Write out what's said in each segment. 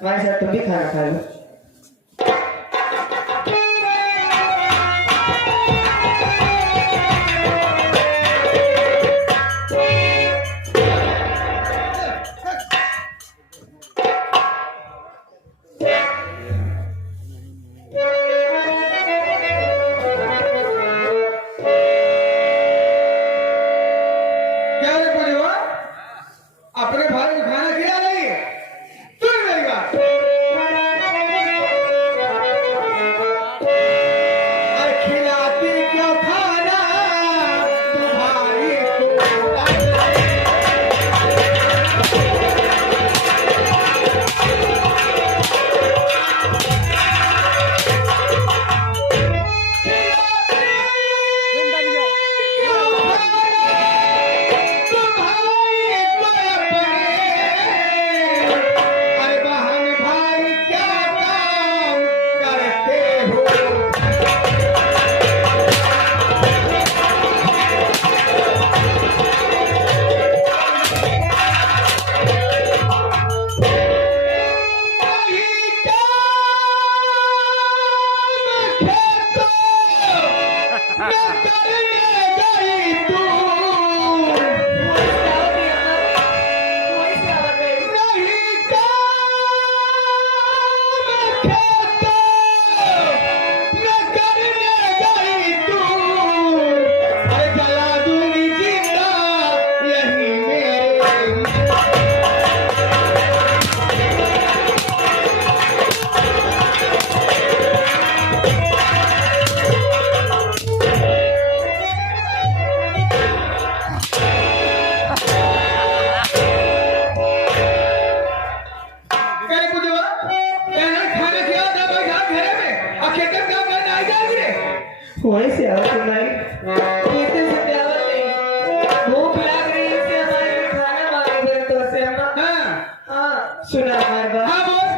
हमारे साथ तुम भी खाना खा लो। अपने भाई को खाना खिला रही है, सुन मेरी बात। अरे खिलाती क्यों खाना तुम्हारी वैसे आओ तुम्हारी इतने से प्यार नहीं भूख लग रही है इसलिए हमारे लिए खाना मांगे मेरे तो से हम हाँ सुना हमारे बात हाँ बोल।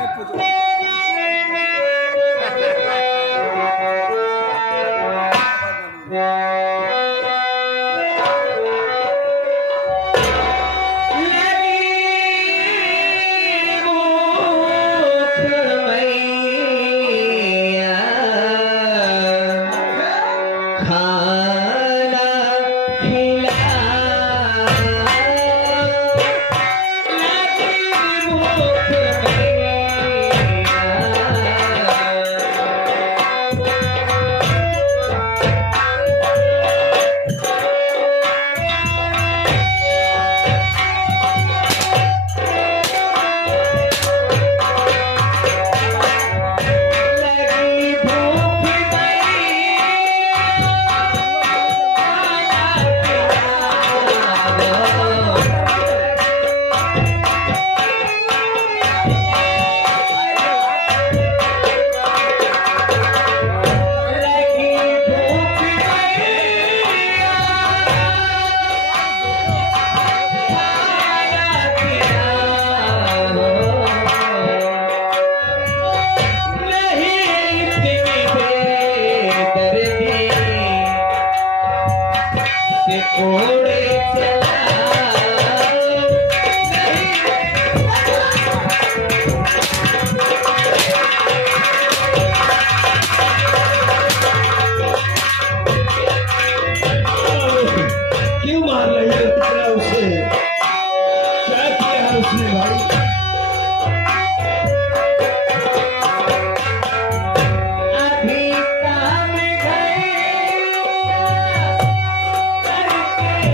अभी काम गए करके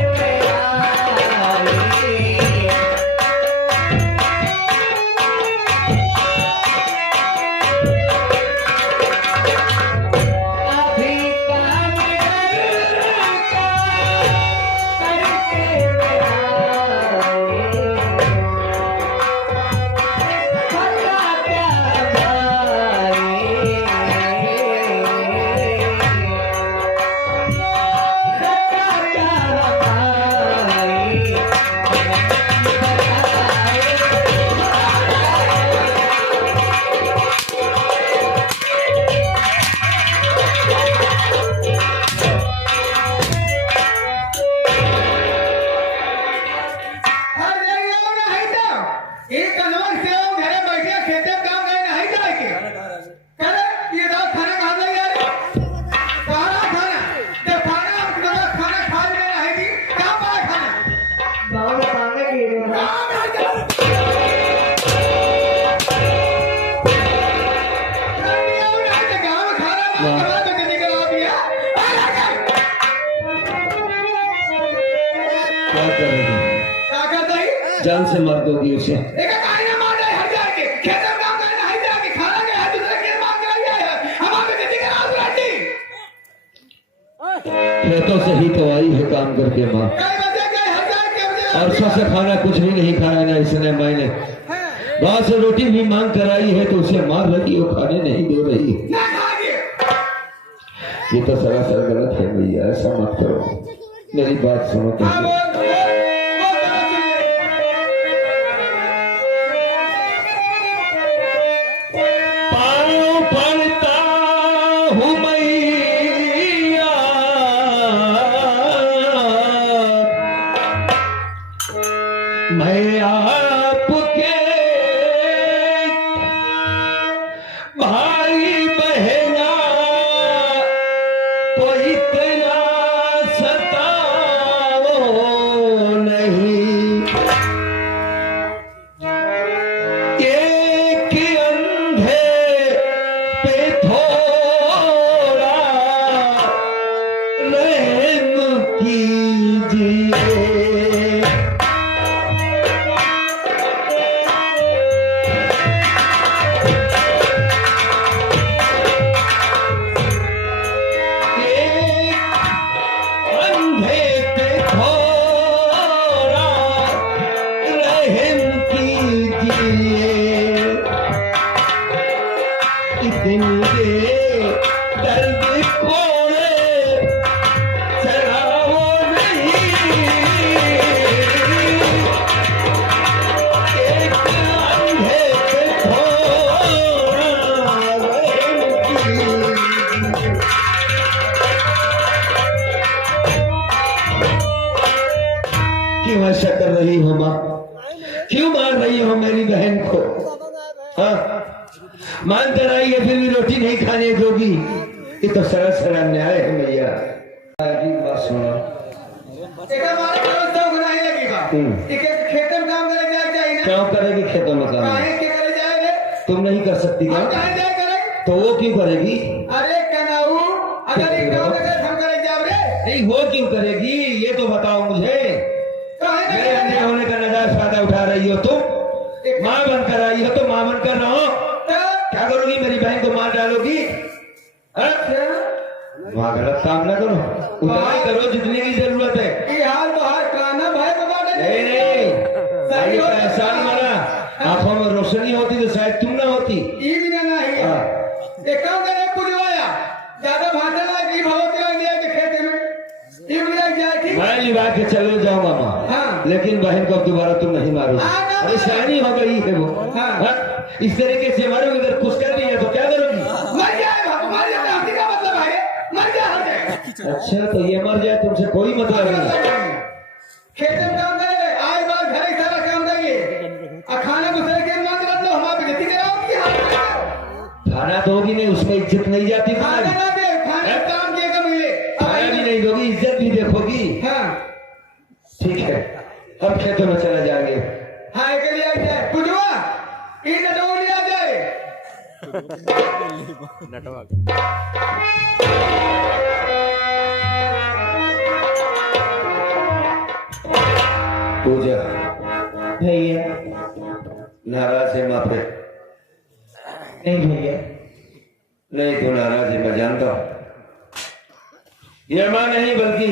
हमारा बेटी करा दिया। क्या करेगी? क्या करता है? जान से मार दोगी उसे? एक काहे ना मार दे, हट जाएगी। खेत में काम करने हट जाएगी, खाना के हाथ दूसरे खेत मांग के आई है। हमारे बेटी करा दिया। खेतों से ही तो आई है काम करके माँ। कई बजे गए, हट जाएगी, मुझे और सबसे खाना कुछ भी नहीं खाया ना इसने। मैंने वहां से रोटी भी मांग कर आई है तो उसे मार रही हो, खाने नहीं दे रही। ना खाएगी। ये तो सरासर गलत है भैया, ऐसा मत करो, मेरी बात सुनो। हाँ, बोल, बोल, बोल, पाँव पड़ता हूँ मैया, मैं आपके भाई बहना तो इतना सताओ नहीं। एक अंधे पे थोड़ा रहम कीजिए। अंधे पे थोड़ा रहम कीजिए। इतने दर्द कोड़े चढ़ाओ नहीं। एक अंधे पे थोड़ा रहम कीजिए। क्यों ऐसा कर रही हो माँ? क्यों मार रही हो मेरी बहन को? हाँ, मान कर आई है फिर भी रोटी नहीं खाने दोगी? ये तो सरासर अन्याय है भैया। आगे बात सुनो। एक हमारे दोस्त को नहीं लगेगा। एक खेत में काम करे जाए चाहिए ना। क्यों करेगी खेतों में काम? काहे के करे जाए रे? तुम नहीं कर सकती क्या? हम कहाँ जाए करे? तो वो क्यों करेगी? अरे कनाऊ, अगर एक गाँव में हम करे जाओ रे। नहीं, वो क्यों करेगी ये तो बताओ मुझे। काहे ना मेरे अन्य होने का नाजायज फायदा उठा रही हो तुम। माँ बनकर आई हो तो माँ बनकर रहो। क्या करोगी? मेरी बहन को मार डालोगी? हाँ? वहाँ गलत काम ना करो, उतना ही करो जितने की जरूरत है। ये हाल तो हाल काना भाई बता दे। नहीं नहीं, भाई का एहसान माना, आंखों में रोशनी होती तो शायद तुम ना होती। ये भी ना है। हाँ। एक काम करे पुजवाया, ज्यादा भाषा ना की भगवती लग जाए के खेत में। ये भी लग जाए ठीक। मैं लिवा के चले जाऊंगा माँ, हाँ। लेकिन बहन को दोबारा तुम नहीं मारोगे। हाँ, ना अरे शानी हो गई है वो। हाँ। हाँ? इस तरीके से मारोगे, अगर कुछ कर दिया तो क्या करोगी? मर जाए मर जाए, हफ्ते का मतलब है मर जाए हो जाए। अच्छा तो ये मर जाए तुमसे कोई मतलब नहीं। खेत में काम करे, आज बार घर ही सारा काम करेंगे। और खाना दूसरे के मांग मतलब हमारी बेइज्जती कराओगी। खाना दोगी नहीं, उसमें इज्जत नहीं जाती खाना तुम्हारी। ना दे, खाना काम किए का मिले। खाना भी नहीं दोगी, इज्जत भी देखोगी। हाँ ठीक है, हम खेतों में चले जाएंगे। हाँ के लिए आ जाए पुजवा, इन डोली आ जाए। पूजा भैया नाराज है माँ पे? नहीं भैया, नहीं तो नाराज है, मैं जानता हूँ। ये माँ नहीं बल्कि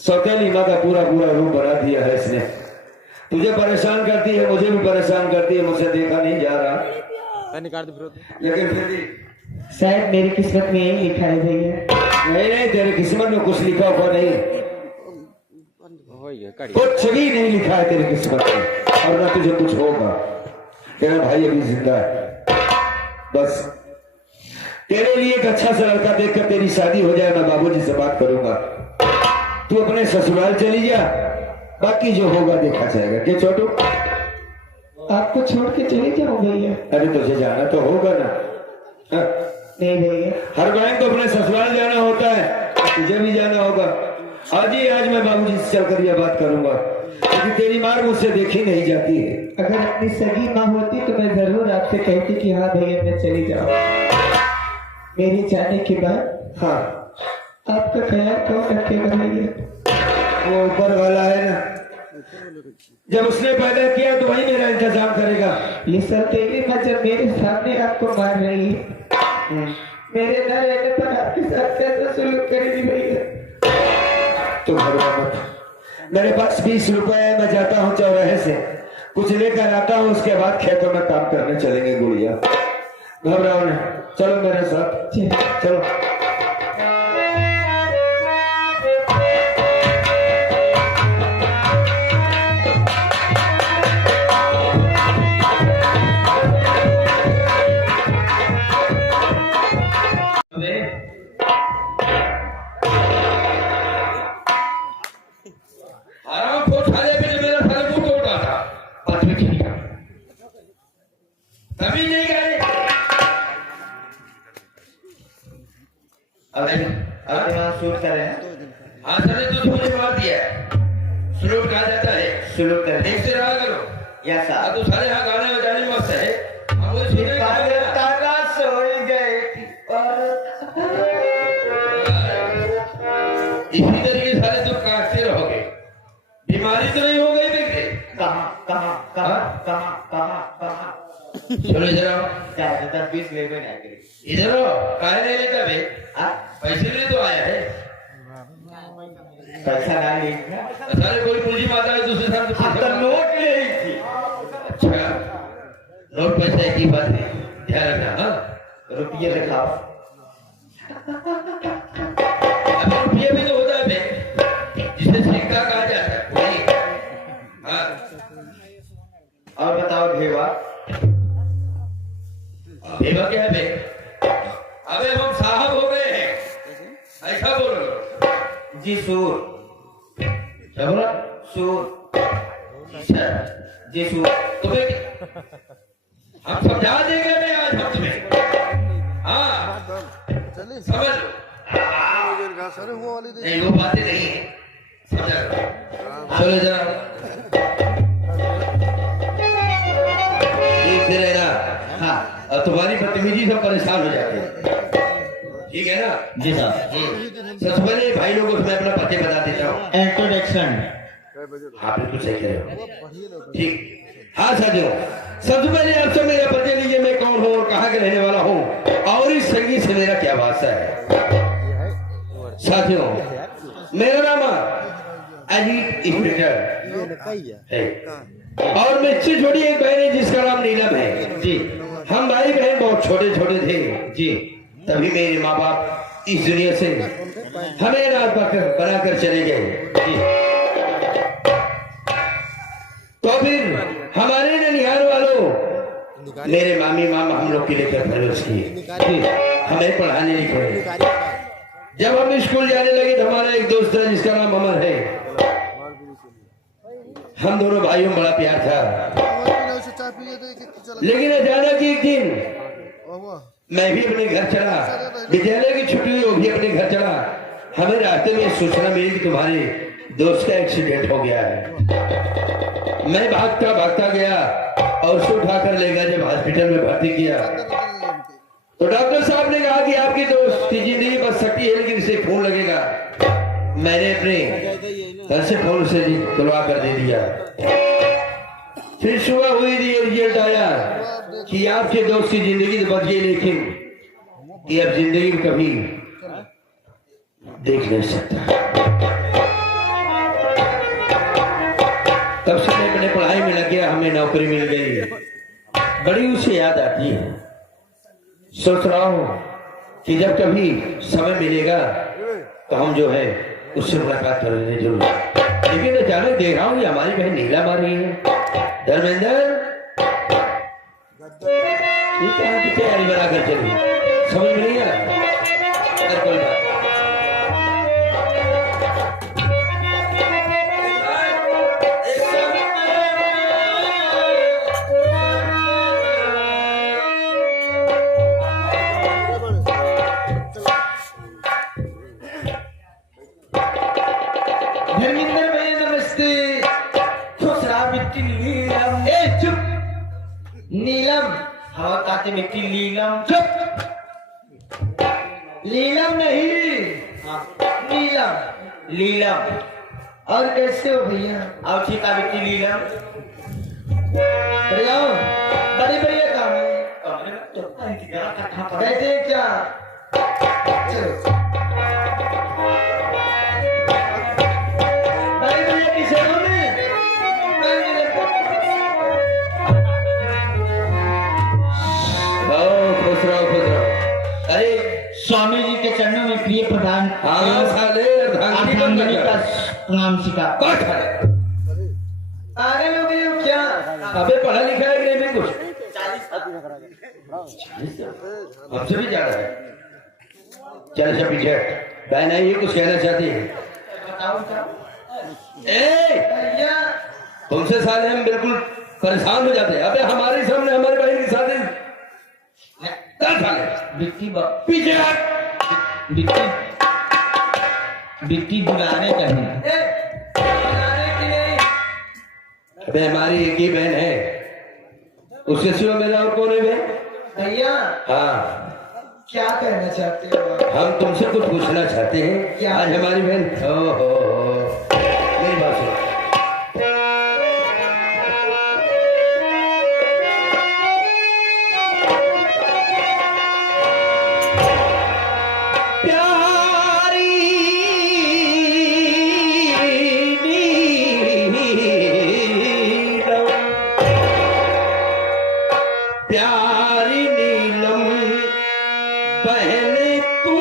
सौतेली माँ का पूरा पूरा रूप बना दिया है इसने। तुझे परेशान करती है, मुझे भी परेशान करती है, मुझसे देखा नहीं जा रहा, लेकिन फिर भी शायद मेरी किस्मत में यही लिखा है भैया। नहीं नहीं, तेरे किस्मत में कुछ लिखा हुआ नहीं, कुछ भी नहीं लिखा है तेरी किस्मत में, और ना तुझे कुछ होगा। तेरा भाई अभी जिंदा है, बस तेरे लिए एक अच्छा सा लड़का देखकर तेरी शादी हो जाए, मैं बाबूजी से बात करूंगा। तू अपने ससुराल चली जा, बाकी जो होगा देखा जाएगा। क्या छोटू? आपको छोड़ के चले जाओ भैया। अरे तुझे जाना तो होगा ना। हाँ? नहीं भैया, हर बहन को अपने ससुराल जाना होता है, तुझे भी जाना होगा। आज ही आज मैं बाबूजी से चलकर यह बात करूंगा, क्योंकि तेरी मार मुझसे देखी नहीं जाती है। अगर अपनी सगी माँ होती तो मैं जरूर आपसे कहती कि हाँ भैया मैं चली जाऊँ। मेरी जाने के बाद हाँ, आपका ख्याल कौन रखेगा भैया? वो ऊपर वाला है ना, जब उसने पैदा किया तो वही मेरा इंतजाम करेगा। ये सौतेली नजर मेरे सामने आपको मार रही है, मेरे न रहने पर आपके साथ कैसा सलूक करेगी भैया? तुम घबराओ मत, मेरे पास 20 रुपए है, मैं जाता हूँ चौराहे से कुछ लेकर आता हूँ, उसके बाद खेतों में काम करने चलेंगे गुड़िया। घबराओ नहीं, चलो मेरे साथ, चलो। आराम को साले पे जो मेरा साले मुंह तोड़ा था, बात में ठीक है। तभी नहीं गए। अब यहाँ शूट कर रहे हैं। हाँ सर ने तो मुझे मार दिया है। सुलूट कहा जाता है। शुरू कर ठीक से रहा करो। यस हाँ तो साले यहाँ गाने बजाने मस्त है। हम वो सुने तारा सोई गए और इसी तरीके से साले तो काटते रहोगे। बीमारी तो नहीं हो गई बेटे? कहाँ चलो इधर आओ। 10-20 ले में नहीं करेगी। इधर आओ। काहे नहीं लेता बे? पैसे लिए तो आया है। पैसा ना लेगा, साले कोई पूंजी माता है दूसरे साल तो नोट ले रही थी। अच्छा, नोट पैसा एक ही बात है, ध्यान रखना। हाँ, रुपये दिखाओ। अब रुपये भी तो होता है बे, जिसे सिक्का कहा जाता है वही। हाँ, और बताओ भेवा, भेवा क्या है बे? अबे हम साहब हो गए हैं, ऐसा बोलो। जी सूर, क्या बोला? सूर, अच्छा, जी सूर। तुम्हें हम समझा देंगे बे आज हम तुम्हें। हाँ, समझ लो। नहीं वो बातें नहीं है, समझा लो। चलो जरा ठीक से रहना। हाँ, और तुम्हारी बदतमीजी से परेशान हो जाते हैं, ठीक है ना? जी साहब। सबसे पहले भाई लोगों को मैं अपना परिचय बता देता हूँ। इंट्रोडक्शन। हाँ बिल्कुल सही कह रहे हो, ठीक। हाँ साथियों, सबसे पहले आपसे मेरा परिचय लीजिए, मैं कौन हूँ और कहाँ के रहने वाला हूँ और इस संगीत से मेरा क्या वास्ता है। साथियों, मेरा नाम अजीत इंस्पेक्टर है और मुझसे छोटी एक बहन है जिसका नाम नीलम है। जी, हम भाई बहन बहुत छोटे छोटे थे जी, तभी मेरे माँ बाप इस दुनिया से हमें रात बनाकर चले गए जी। तो फिर हमारे ननिहाल वालों मेरे मामी मामा हम लोग के लेकर परवरिश किए, हमें पढ़ाने लिखे। जब हम स्कूल जाने लगे तो हमारा एक दोस्त था जिसका नाम अमर है। हम दोनों भाइयों में बड़ा प्यार था, लेकिन अचानक एक दिन मैं भी अपने घर चला, विद्यालय की छुट्टी हुई, वो भी अपने घर चला। हमें रास्ते में सूचना मिली कि तुम्हारे दोस्त का एक्सीडेंट हो गया है। मैं भागता भागता गया और उसको उठाकर ले गया। जब हॉस्पिटल में भर्ती किया तो डॉक्टर साहब ने कहा कि आपकी दोस्त की जिंदगी बच सकती है लेकिन इसे खून लगेगा। मैंने अपने घर से फोन से तुलवा कर दे दिया। फिर सुबह हुई थी, रिजल्ट आया कि आपके दोस्त की जिंदगी तो बच गई लेकिन ये अब जिंदगी में कभी देख नहीं सकता। तब से मैं अपने पढ़ाई में लग गया, हमें नौकरी मिल गई। बड़ी उसे याद आती है, सोच रहा हूं कि जब कभी समय मिलेगा तो हम जो है उससे मुलाकात कर लेने जरूर। लेकिन अचानक देख रहा हूं कि हमारी बहन नीला मार रही है। धर्मेंद्र, ये कहाँ की तैयारी बनाकर चली, समझ में नहीं आ रहा। कोई बात धर्मेंद्र भैया नमस्ते। खुश रहा मिट्टी नीलम। ए चुप, नीलम हवा काते मिट्टी नीलम। चुप। लीलम नहीं, नीलम। लीलम। और कैसे हो भैया? और ठीक है बेटी लीलम। बढ़िया हो? बड़ी बढ़िया काम है। कहते हैं क्या? चलो। बड़ी बढ़िया किसे हो ने? खुश रहो खुश रहो। अरे स्वामी जी के चरणों में प्रिय प्रदान हाँ साले अर्धांगिनी का नाम सिखा। पागल हो गए हो क्या? अबे पढ़ा लिखा है कि नहीं कुछ? हमसे भी ज्यादा है। चल सब पीछे बहन आई, ये कुछ कहना चाहती है। ए भैया तुमसे साले हम बिल्कुल परेशान हो जाते हैं। अबे हमारे सामने हमारे बहन की शादी चल साले बिट्टी पीछे हट। बिट्टी बुलाने कहीं। बुलाने की नहीं। अबे हमारी एक ही बहन है, उसके सिवा मेरा और कौन है बहन? भैया हाँ क्या कहना चाहते हो आप? हम तुमसे कुछ पूछना चाहते हैं। क्या? आज हमारी बहन मेरी बात सुनो। प्यारी नीलम बहन तू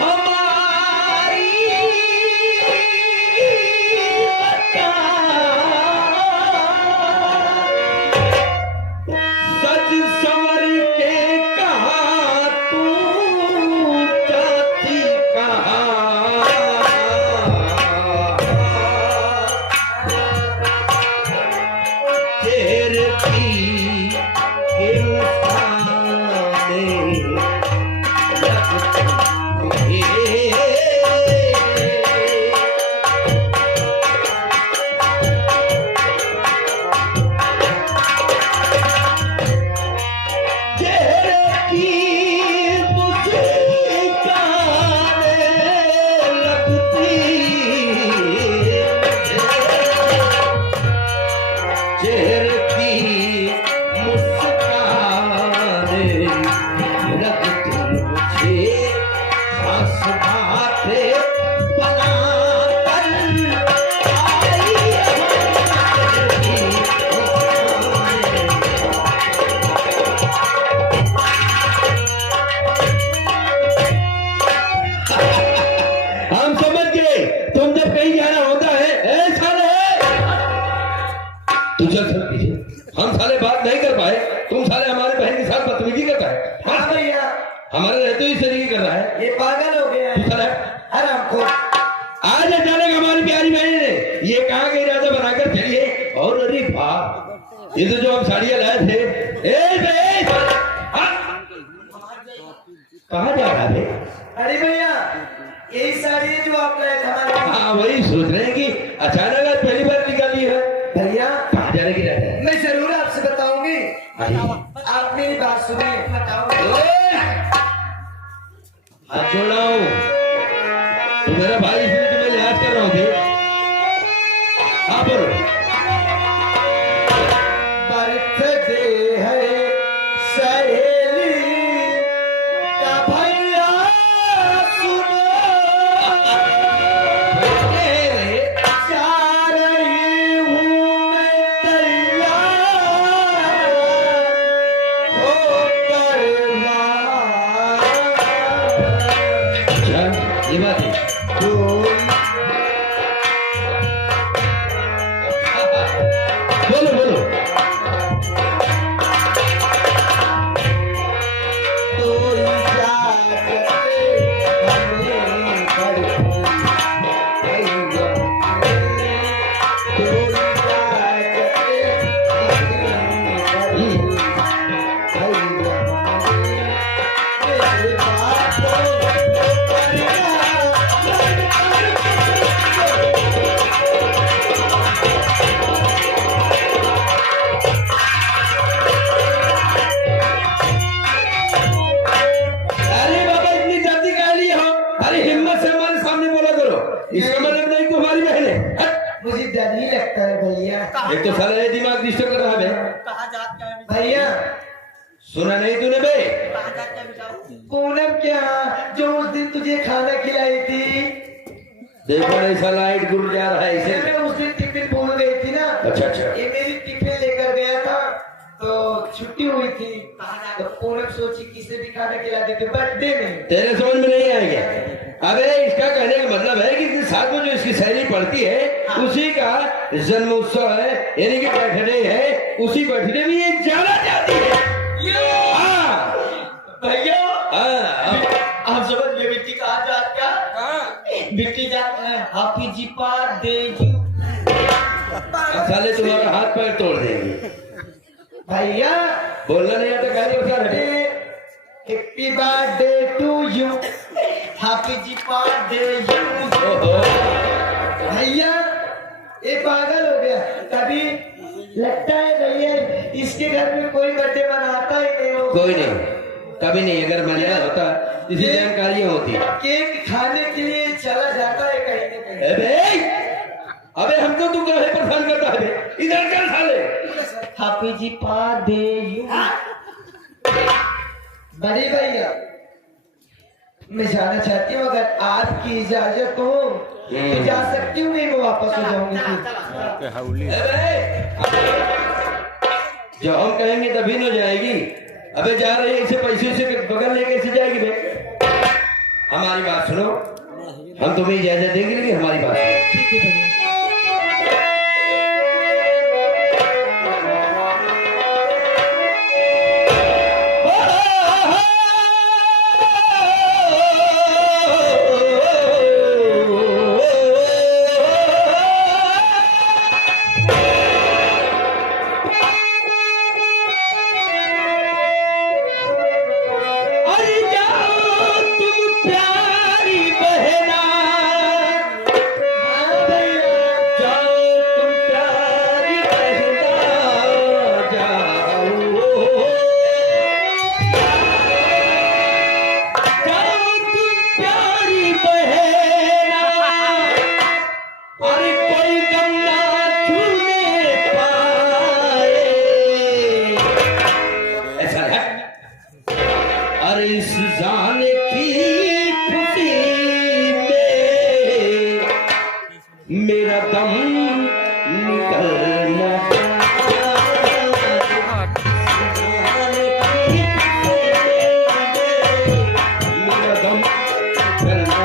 हमारी बता, सज संवर के कहा तू जाती कहा, शेर की हम साले बात नहीं कर पाए, तुम साले हमारे बहन के साथ बदतमीजी करता है। हाँ भैया हमारे रहते ही तरीके कर रहा है। ये पागल हो गया तू है। साला हराम खोर। आज अचानक हमारी प्यारी बहन ने ये कहा कि इरादा बनाकर चलिए, और अरे वाह, ये तो जो हम साड़ियां लाए थे। कहाँ जा रहा है? अरे भैया यही साड़ी है जो आप लाए थे हमारे। हाँ वही सोच रहे हैं कि अचानक आज पहली बार निकाली है। भैया कहाँ जाने की रहता है? मैं जरूर आपसे बताऊंगी, अरे, आप मेरी बात सुनिए। हाथ जोड़ रहा हूँ, तो मेरा भाई इसलिए तुम्हें लिहाज कर रहा हूँ भी। हाँ बोलो। बर्थडे है सहेली का भैया सुनो, जा रही हूँ मैं तैयार होकर वहाँ। अच्छा ये बात है। बोलो बोलो। Bye. सुना नहीं तूने बे? पूनम क्या, जो उस दिन तुझे खाना खिलाई थी, देखो ऐसा लाइट गुरु जा रहा है इसे। मैं उस दिन टिफिन भूल गई थी ना। अच्छा अच्छा। ये मेरी टिफिन लेकर गया था, तो छुट्टी हुई थी, तो पूनम सोची किसे भी खाना खिला देते बर्थडे में। तेरे समझ में नहीं आएगा। अबे इसका कहने का मतलब है कि इस साल को जो इसकी सहेली पढ़ती है उसी का जन्म उत्सव है, यानी कि बर्थडे है, उसी बर्थडे में ये जाना चाहती है। हाँ भैया हाँ। आप समझ गए बिट्टी कहा जात का? बिट्टी जात हाफी जी पार दे यू। अब साले तुम्हारा हाथ पैर तोड़ देंगे। भैया बोलना नहीं आता कहने बता रहे। Happy birthday to you, happy जी पार दे यू। ओहो। भैया ये पागल हो गया। कभी लगता है भैया इसके घर में कोई बर्थडे मनाता ही नहीं हो। कोई नहीं, कभी नहीं। अगर मनाया होता इसी जानकारियां होती। केक खाने के लिए चला जाता है कहीं ना कहीं। अबे हमको तू क्या है परेशान करता है? इधर चल साले। हाफी जी पार दे यू। बड़ी भैया मैं जाना चाहती हूँ, अगर आपकी इजाजत हो तो जा सकती हूँ, नहीं मैं वापस हो जाऊंगी फिर। जो हम कहेंगे तभी न जाएगी। अबे जा रही है, इसे पैसे से बगल लेके कैसे जाएगी बे? हमारी बात सुनो, हम तुम्हें इजाजत देंगे, लेकिन हमारी बात सुनो। ठीक है भैया। मेरा दम निकलना मेरा दम निकलना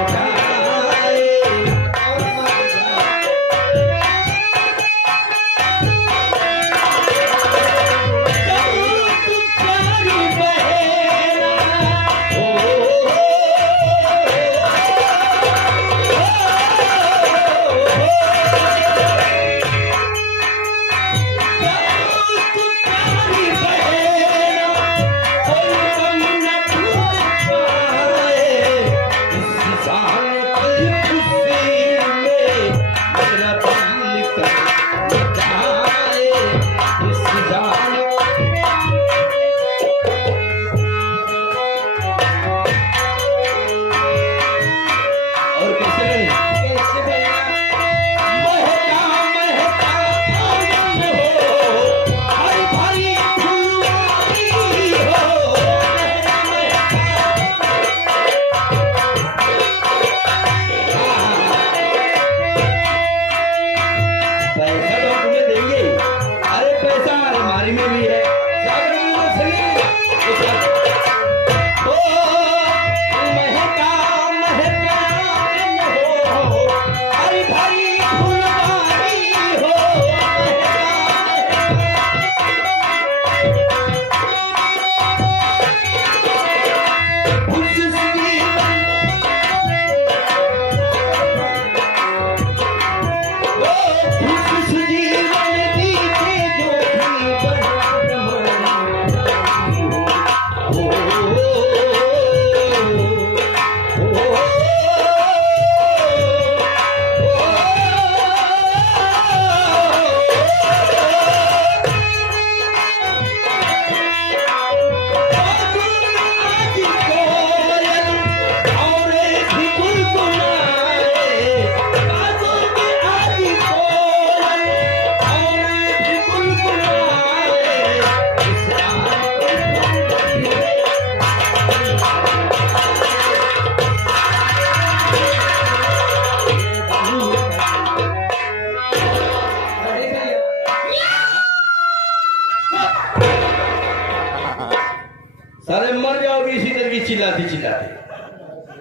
होगी इसी तरह की चिल्लाते चिल्लाते।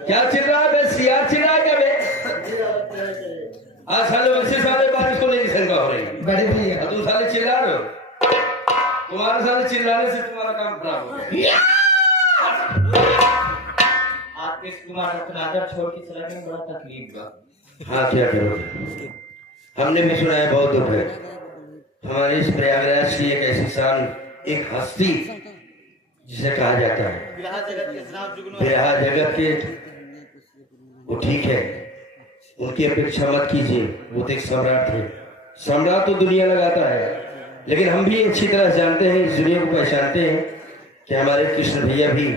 क्या चिल्ला रहा है बे? सियार चिल्ला है क्या बे? आज साले बच्चे साले बारिश होने की शंका हो रही है। बड़े भैया और तुम साले चिल्ला रहे हो। तुम्हारे साले चिल्लाने से तुम्हारा काम खराब हो गया। आपके कुमार रत्नाकर छोड़ के चला गया, बड़ा तकलीफ बा। हाँ क्या करोगे, हमने भी सुना है, बहुत दुख है। हमारे इस प्रयागराज की एक ऐसी शान, एक हस्ती जिसे कहा जाता है बिरहा जगत के श्राप जुगनू बिरहा जगत के, वो ठीक है, उनकी अपेक्षा मत कीजिए। वो तो एक सम्राट थे। सम्राट तो दुनिया लगाता है, लेकिन हम भी अच्छी तरह जानते हैं, इस दुनिया को पहचानते हैं कि हमारे कृष्ण भैया भी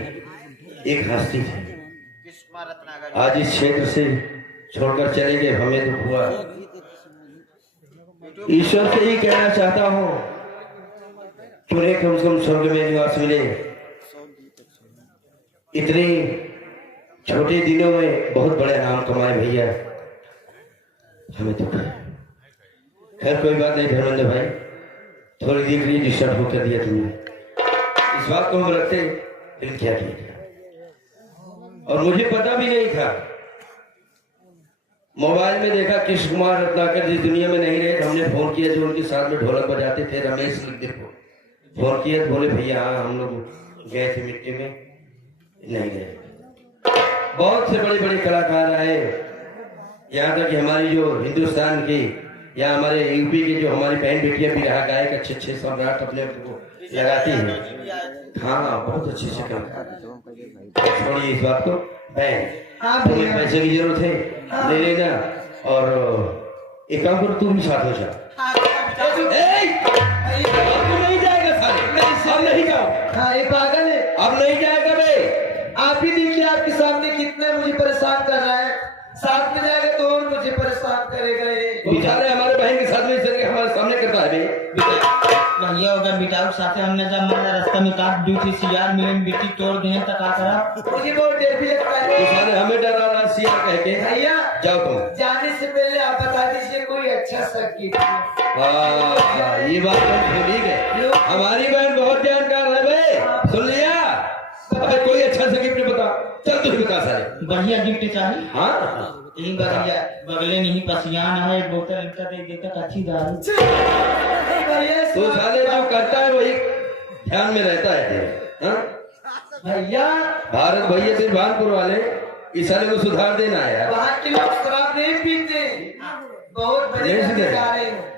एक हस्ती थे। कुमार रत्नाकर आज इस क्षेत्र से छोड़कर चले गए, हमें दुख हुआ। ईश्वर से ही कहना चाहता हूँ कि उन्हें कम से कम स्वर्ग में निवास मिले। इतने छोटे दिनों में बहुत बड़ा नाम कमाए भैया, हमें दुख है। खैर कोई बात नहीं धर्मेंद्र भाई, थोड़ी देर के लिए डिस्टर्ब होकर दिया तुमने, इस बात को हम रखते, लेकिन क्या किया और मुझे पता भी नहीं था। मोबाइल में देखा कृष्ण कुमार रत्नाकर जिस दुनिया में नहीं रहे, हमने फोन किया, जो उनके साथ में ढोलक बजाते थे, रमेश लिखते को फोन किया, बोले भैया हाँ हम लोग गए थे मिट्टी में, नहीं गए। बहुत से बड़े बड़े कलाकार आए, यहाँ तक कि हमारी जो हिंदुस्तान की या हमारे यूपी की जो हमारी बहन बेटियां भी रहा गायक अच्छे अच्छे सम्राट अपने को लगाती हैं। हाँ बहुत अच्छे से काम, छोड़िए इस बात को। बहन तुम्हें पैसे की जरूरत है, ले लेना, और एक काम करो, तू भी साथ हो जा। तू नहीं जाएगा साले, अब नहीं जाओ। हाँ ये पागल है, अब नहीं जाएगा बे। आप ही देखिए आपके सामने कितने मुझे परेशान कर रहा है, साथ में जाएगा तो और मुझे परेशान करेगा ये। बेचारे हमारे बहन के साथ में चल के हमारे सामने करता है बे। भैया होगा बिटाऊ साथे हमने जब मारा रास्ता में काट ड्यूटी सियार मिलन बेटी तोड़ दे तक आ करा। मुझे बहुत डर भी लगता तू है साले हमें डरा रहा सियार कह के। भैया। जाओ तुम। जाने से पहले आप बता दीजिए कोई अच्छा सा गिफ्ट। हाँ ये बात हम भूल ही गए, हमारी बहन बहुत जानकार है बे, सुन लिया। अबे कोई अच्छा सा गिफ्ट बता, चल तू ही बता साले। बढ़िया गिफ्ट चाहिए। हाँ तीन बढ़िया बगले नहीं पसियान है, एक बोतल इनका दे देता अच्छी दारू। तो साले जो करता है वही ध्यान में रहता है तेरे। हाँ? भैया भारत भैया से भानपुर वाले इस साले को सुधार देना है यार। वहाँ के लोग शराब नहीं पीते, बहुत बड़े नहीं सुधरे। अधिकारी हैं।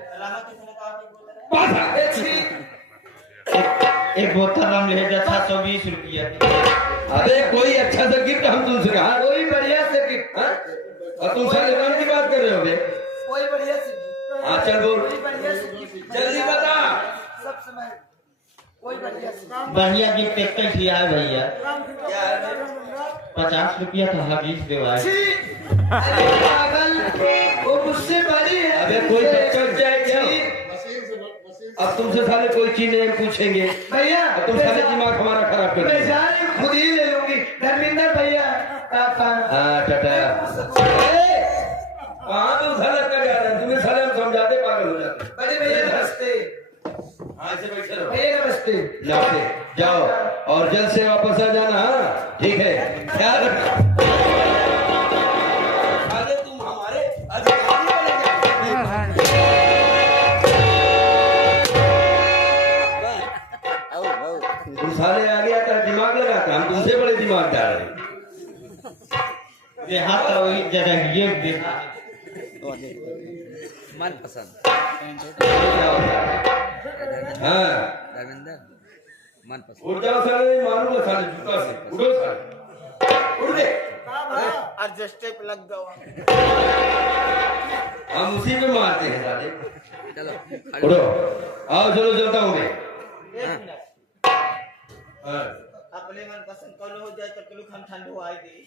एक बोतल रम ले जा 720 रुपया। अबे कोई अच्छा सा गिफ्ट हम तुमसे कहा, कोई बढ़िया से गिफ्ट। हाँ? और तुम साले रंग की बात कर रहे हो बे। कोई बढ़िया से गिफ्ट। हाँ चल बोल, कोई बढ़िया से गिफ्ट। जल्दी बता। सब समय कोई बढ़िया से। बढ़िया गिफ्ट एक ही है भैया। क्या है? 50 रुपया तो हगीज देवाए। अरे पागल, वो मुझसे बड़ी है। अबे कोई बच्चा जाए क्या? अब तुमसे साले कोई चीज नहीं पूछेंगे, भैया अब तुम साले दिमाग हमारा खराब कर मैं दिए। जा रही हूँ, खुद ही ले लूंगी। धर्मेंद्र भैया हाँ टाटा। कहाँ तुम साले कर जा रहे हैं? तुम्हें साले हम समझाते पागल हो जाते। बड़े भैया नमस्ते। हाँ ऐसे बैठे रहो। भैया नमस्ते। नमस्ते, जाओ और जल्द से वापस आ जाना। हाँ ठीक है, ख्याल रखना। साले तुम हमारे अधिकारी बने जाओ। तुम साले आगे आता दिमाग लगाता, हम तुमसे बड़े दिमागदार हैं। देहात का वही जगह ये देखा। मनपसंद क्या होता है? हाँ धर्मेंद्र मनपसंद उठ जाओ साले, मारूंगा साले जूता से। उठो साले, उठ गए। एडजस्टेप लग गया। हम उसी में मारते हैं साले। चलो उठो, आओ चलो चलता हूँ मैं। हाँ। अपने मन पसंद कल हो जाए तो कल हम ठंड हो आएगी।